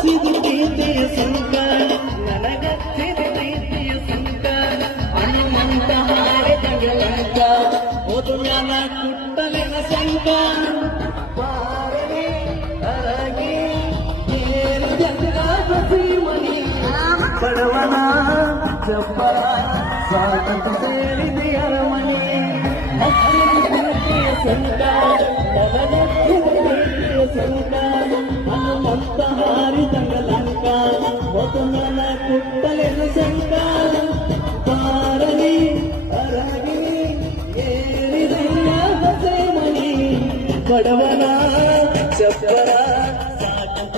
ಹಚ್ಚಿದ ಪ್ರೀತಿಯ ಸಂಕ ನನಗಚ್ಚಿದ ಪ್ರೀತಿಯ ಸಂಕ ಹನುಮಂತ ಹಾರಿದಂಗ ಲಂಕ ಹೋದು ಮ್ಯಾಲ ಕುಟ್ಟಲಿನ ಸಂಕ ಪಾರನೆ ಅರಗಿ ಏರಿದಂಗ ಹಸಿಮನಿ ಬಡವನ ಚಪ್ಪರ ಸ್ವಾಗತ ಸೇರಿದೆ ಅರಮನೆ ಹಚ್ಚಿದ ಪ್ರೀತಿಯ ಸಂಕ ನನಗಚ್ಚಿದ ಪ್ರೀತಿಯ ಸಂಕ ಹನುಮಂತ ಹಾರಿದಂಗ ಲಂಕ ಹೋದು ಮ್ಯಾಲ ಕುಟ್ಟಲಿನ ಸಂಕ ಪಾರನಿ ಅರಗಿ ಏರಿದಂಗ ಹಸಿಮನಿ ಬಡವನ ಚಪ್ಪರ ಸಾಕಂತ